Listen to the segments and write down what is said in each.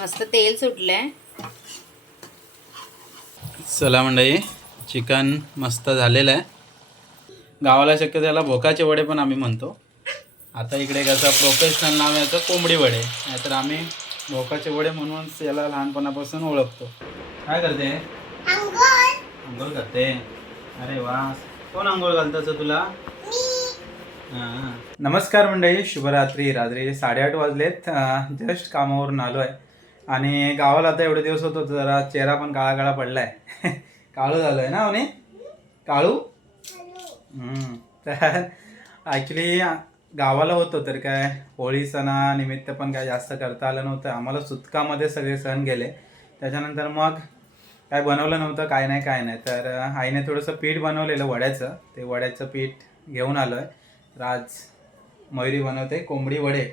मस्त तेल सुटलंय. चला मंडळी चिकन मस्त झालेलं आहे. गावाला शक्य त्याला भोकाचे वडे पण आम्ही म्हणतो. आता इकडे कसं प्रोफेशनल नाव याचं कोंबडी वडे. नाहीतर आम्ही भोकाचे वडे म्हणून याला लहानपणापासून ओळखतो. काय करते? आंघोळ. करते. अरे वा. कोण आंघोळ घालतं तुला? हां. नमस्कार मंडळी शुभरात्री. रात्री साडेआठ वाजलेत. जस्ट कामावरून आलो आहे. आणि गावाला आता एवढे दिवस होतो जरा चेहरा पण काळा काळा पडलाय. काळू झालोय ना म्हणे काळू? तर ॲक्च्युली गावाला होतो तर काय होळी सणानिमित्त पण काय जास्त करता आलं नव्हतं. आम्हाला सुतकामध्ये सगळे सण गेले. त्याच्यानंतर मग काय बनवलं नव्हतं काय नाही काय नाही. तर आईने थोडंसं पीठ बनवलेलं वड्याचं. ते वड्याचं पीठ घेऊन आलो आहे राज मयुरी बनवते कोंबडी वडे.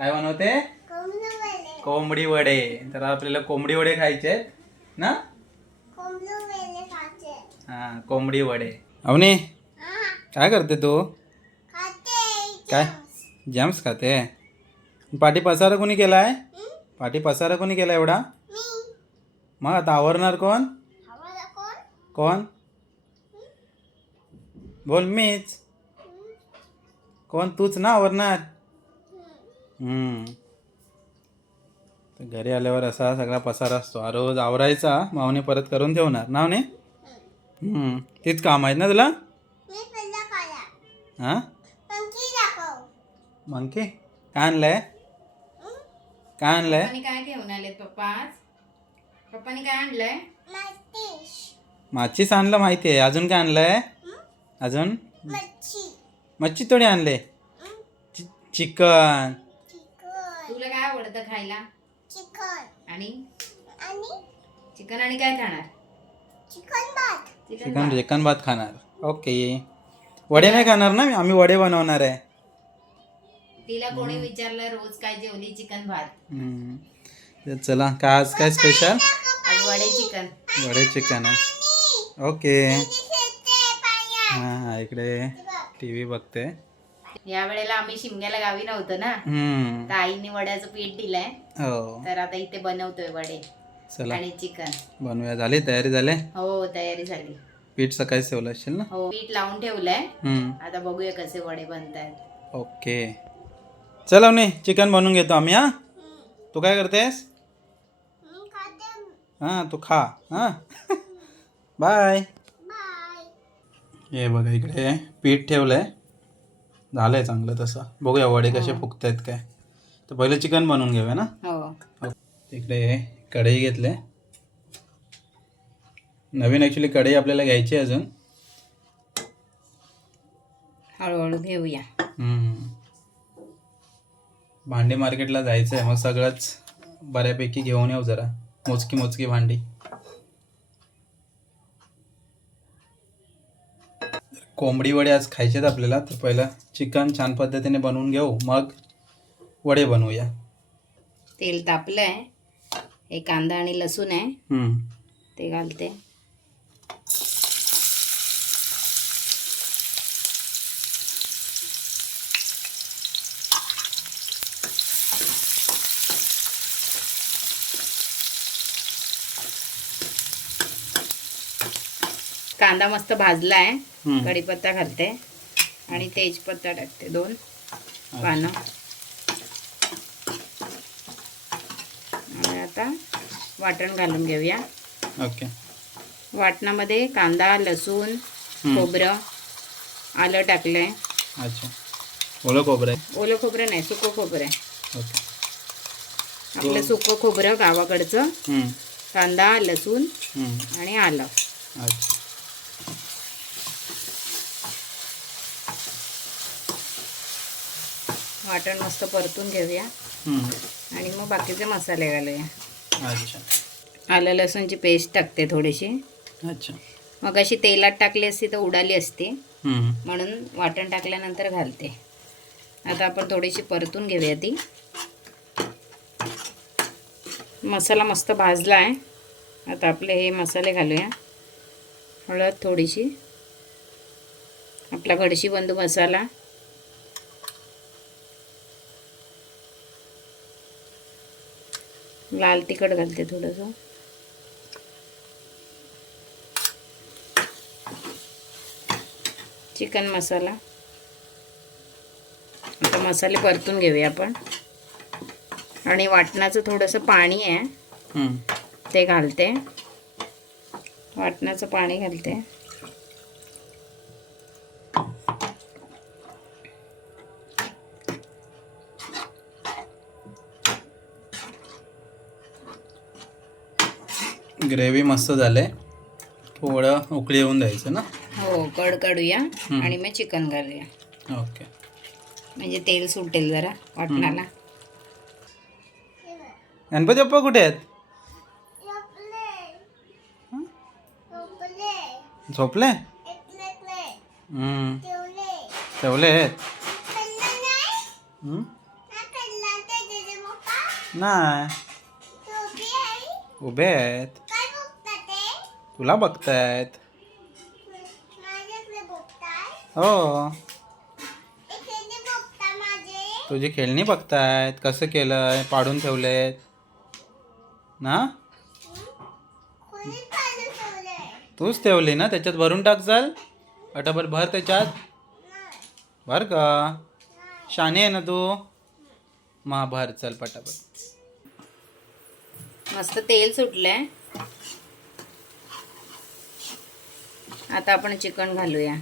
काय बनवते? कोंबडी वडे. तर आपल्याला कोंबडी वडे खायचे ना? हा कोंबडी वडे. अवनी काय करते तू? काय? जॅम्स खाते? पाठी पसारा कोणी केलाय? पाठी पसारा कोणी केला एवढा? मग आता आवरणार कोण? कोण? बोल मीच. कोण? तूच ना आवरणार? घरी आल्यावर असा सगळा पसारा असतो. रोज आवरायचा मावने परत करून ठेवणार. नाव ने? हम्म. तीच काम आहेत ना तुला? हा? मंकी? काय आणलंय? काय आणलंय? पप्पानी काय घेऊन आलेत पप्पा पप्पानी काय आणलंय? माचीस आणलं माहिती आहे अजून काय आणलंय? अजून? मच्छी. थोडी आणले. चिकन. आवडतं खायला? आणि? चिकन आणि काय खाणार? चिकन चिकन चिकन भात. खाणार. ओके. वडे नाही खाणार ना? आम्ही वडे बनवणार आहे. तिला कोणी विचारलं रोज काय जेवली? चिकन भात. हम्म. तर चला काय आज काय स्पेशल आज वडे चिकन. वडे चिकन आहे. ओके. हां इकडे टी व्ही बघते. या वेळेला आम्ही शिमग्याला गावी नव्हतो ना. हम्म. तर आईने वड्याचं पीठ दिलंय. हो. तर आता इथे बनवतोय वडे चला. आणि चिकन. बनवूया. झाली तयारी झाली? हो तयारी झाली. पीठ सकाळी ठेवलं असेल ना? हो पीठ लावून ठेवलंय. हम्म. आता बघूया कसे वडे बनतायत. ओके. चल अवनी चिकन बनवून घेतो आम्ही हा? तू काय करतेस? हां तू खा हां? बाय. हे बघा इकडे पीठ ठेवलंय झालंय चांगलं तसं. बघूया वडे कसे फुगतायत काय. तर पहिले चिकन बनवून घेऊया ना. हो. इकडे कढई घेतले. नवीन ॲक्च्युली कढई आपल्याला घ्यायची आहे अजून. हळूहळू घेऊया. हम्म. भांडी मार्केटला जायचं आहे मग सगळंच बऱ्यापैकी घेऊन येऊ जरा. मोजकी मोजकी भांडी. कोंबडी वडे आज खायचे आहेत आपल्याला. तर पहिलं चिकन छान पद्धतीने बनवून घेऊ. मग वडे बनवूया. तेल तापलंय. हे कांदा आणि लसूण आहे. ते घालते. कांदा मस्त भाजलाय. हम्म. कढीपत्ता घालते. आणि तेजपत्ता टाकते दोन पानं. आणि आता वाटण घालून घेऊया. ओके. वाटणामध्ये कांदा लसूण. खोबरं आलं टाकलंय. अच्छा. ओलं खोबरं आहे. ओलं खोबरं नाही सुकं खोबरं आहे. ओके. आपलं सुकं खोबरं गावाकडचं. कांदा लसूण. आणि आलं. अच्छा. वाटण मस्त परतून घेऊया. आणि मग बाकीचे मसाले घालूया. अच्छा. आलं लसूणची पेस्ट टाकते थोडीशी. अच्छा. मग अशी तेलात टाकली असती तर उडाली असती. म्हणून वाटण टाकल्यानंतर घालते. आता आपण थोडीशी परतून घेऊया ती. मसाला मस्त भाजला आहे. आता आपले हे मसाले घालूया. हळद थोडीशी. आपला गडशी बंधू मसाला. लाल तिखट घालते थोडंसं. चिकन मसाला. आता मसाले परतून घेऊया आपण. आणि वाटणाचं थोडंसं पाणी आहे. ते घालते. वाटणाचं पाणी घालते. ग्रेव्ही मस्त झाले थोडं उकळी येऊन द्यायचं ना? हो कड काढूया आणि मग चिकन घालूया. ओके. म्हणजे तेल सुटेल जरा वाटणाला गणपती बाप्पा कुठे आहेत? झोपले. ठेवले आहेत? नाही. उभे आहेत. तुला बघतायत हो. तुझी खेळणी बघतायत. कसं केलंय? पाडून ठेवलेत. ना? तूच ठेवली ना? त्याच्यात भरून टाक चाल पटापट भर त्याच्यात. भर का? शाने आहे ना तू? मा भर चल पटापट. मस्त तेल सुटलंय. आता आपण चिकन घालूया.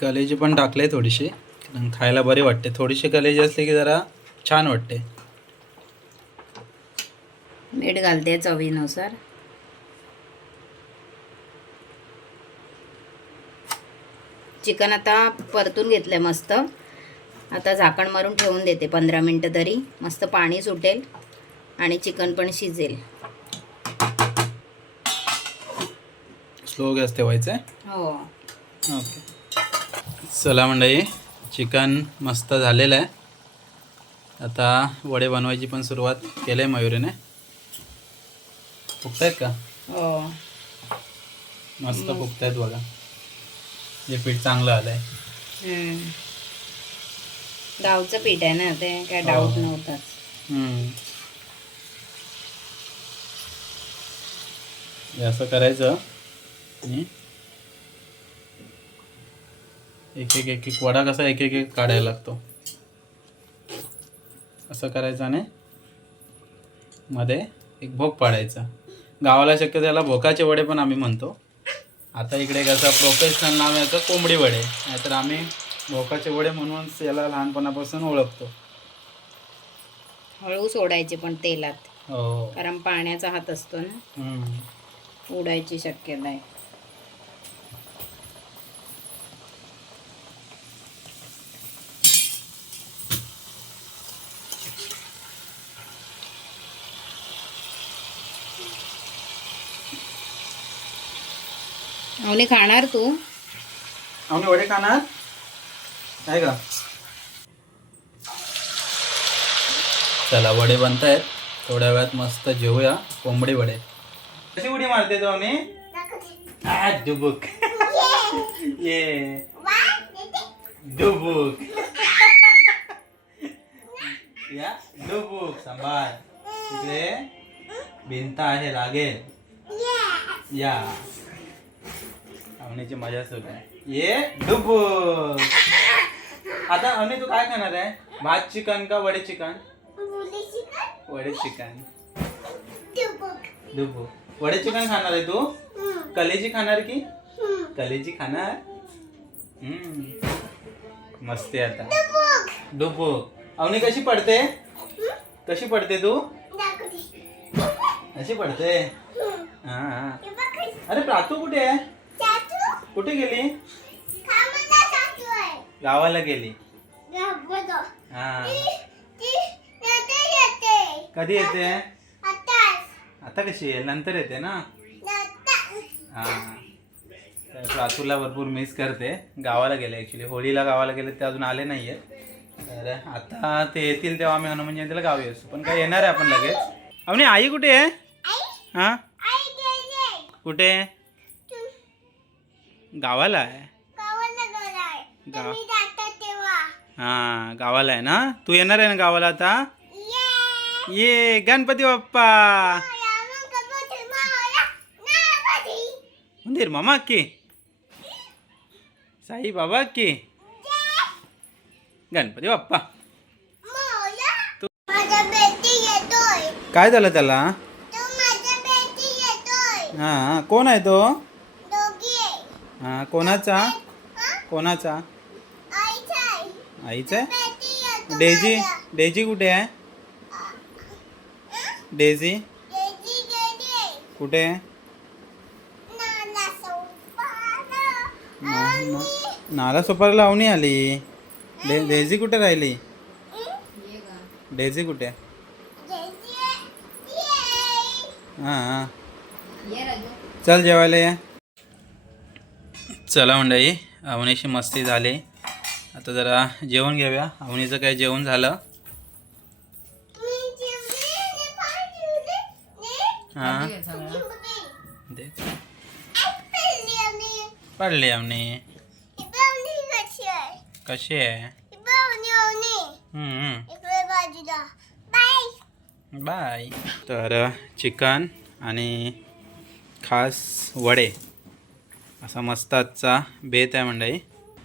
कलेजी पण टाकले थोडीशी. कारण खायला बरी वाटते. थोडीशी कलेजी असली की जरा छान वाटते. मीठ घालते चवीनुसार. चिकन आता परतून घेतलंय मस्त. आता झाकण मारून ठेवून देते पंधरा मिनटं तरी. मस्त पाणी सुटेल आणि चिकन पण शिजेल. स्लो गॅस ठेवायचं आहे? हो. ओके चला मंडळी चिकन मस्त झालेलं आहे. आता वडे बनवायची पण सुरुवात केली आहे मयुरीने. फुगतायत का? हो. मस्त फुगतायत बघा. हे पीठ चांगलं आलं आहे हम्म. गावचं पीठ आहे ना ते काय हो. डाऊट नव्हताच. हे असं करायचं आणि एक एक एक एक वडा कसा एक एक एक काढायला लागतो. असं करायचं आणि मध्ये एक भोग पाडायचा. गावाला शक्य त्याला भोकाचे वडे पण आम्ही म्हणतो. आता इकडे कसं प्रोफेशनल नाव याचं कोंबडी वडे. नाहीतर आम्ही भोकाचे वडे म्हणून याला लहानपणापासून ओळखतो. हळू सोडायचे पण तेलात. हो. कारण पाण्याचा हात असतो ना. उडायची शक्यता आहे. अवनी खाणार तू? आम्ही वडे खाणार? काय का? चला वडे बनत आहेत थोड्या वेळात मस्त जेवूया. कोंबडी वडे. कशी उडी मारते तो आम्ही? आ, डुबुक ये. डुबुक या डुबुक सांभाळ. तिकडे भिंत आहे लागेल. या. आवणीची मजा आहे. ये डुबुक आता अवनी तू काय खाणार आहे? भात चिकन का वडे चिकन? वडे चिकन. डुबुक वडे चिकन खाणार आहे तू? कलेजी खाणार की? कलेजी खाणार? हम्म. मस्त आहे आता. डुबुक अवनी कशी पडते? कशी पडते तू? कशी पडते? हा हा. अरे प्रातू कुठे आहे? कुठे गेली? गावाला गेली. हा. कधी येते? आता कशी येईल नंतर येते ना? हा. तर प्रातूला भरपूर मिस करते. गावाला गेले ॲक्च्युली होळीला गावाला गेले ते अजून आले नाही आहेत तर आता ते येतील तेव्हा आम्ही हनुमान जयंतीला गावी असतो पण काय येणार आहे आपण लगेच? अवनी आई कुठे आहे? हा? कुठे? गावाला आहे? गाव हा गावाला आहे ना? तू येणार आहे ना गावाला आता? ये गणपती बाप्पा! मंदिर मामा की? साई बाबा की? गणपती बाप्पा! काय झालं त्याला? हा कोण आहे तो? हा कोणाचा? कोणाचा? आईचा आहे. डेझी. डेझी कुठे आहे? डेझी कुठे आहे? नाला सोपायला लावणी आली. डे डेझी कुठे राहिली? डेझी कुठे? हां हां. चल जेवायला या. चला मंडळी अवनीशी मस्ती झाली. आता जरा जेवण घेऊया. अवनीचं काय जेवण झालं? हां? दे. पडली अवनी कशी आहे? बाय. तर चिकन आणि खास वडे. असा मस्त आजचा बेत आहे मंडळी.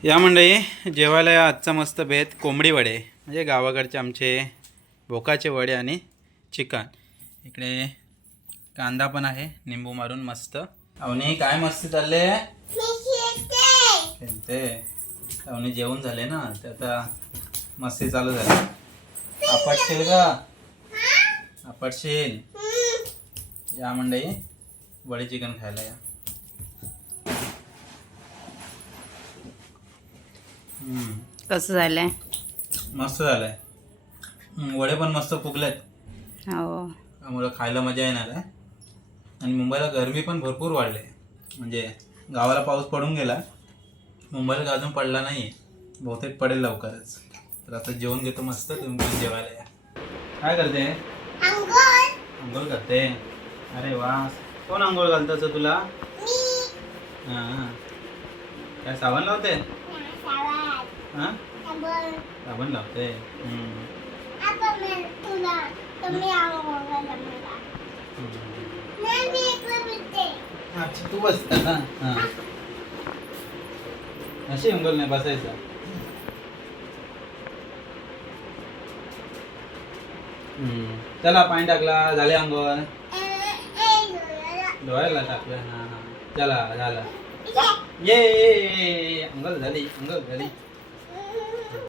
या मंडळी जेवायला या आजचा मस्त बेत कोंबडी वडे म्हणजे गावाकडचे आमचे भोकाचे वडे आणि चिकन. इकडे कांदा पण आहे निंबू मारून मस्त. अवनी काय मस्ती चालले खेळते. ते अवनी जेवण झाले ना ते आता मस्ती चालू झाली. आपटशील का आपटशील या मंडई वडे चिकन खायला या. कसं झालंय? मस्त झालंय. हम्म, वडे पण मस्त फुगलेत. हो. त्यामुळं खायला मजा येणार आहे. आणि मुंबईला गरमी पण भरपूर वाढले. म्हणजे गावाला पाऊस पडून गेला. मुंबईला अजून पडला नाही बहुतेक पडेल लवकरच. तर आता जेवण घेतो मस्त. तुम्ही जेवायला या. काय करते? अंगोल आंघोळ करते. अरे वा. कोण आंघोळ घालतं तुला? मी. हां. काय साबण लावते? हां? अंगोल साबण लावते हम्म. अंगोल हम्म. अच्छा तू बस ना हां. अशी अंघोळ नाही बसायचं. हम्म. चला पाणी टाकला झाले लोला डोळ्याला टाकलं हां हां. चला झालं. ये अंघोळ झाली अंघोळ झाली.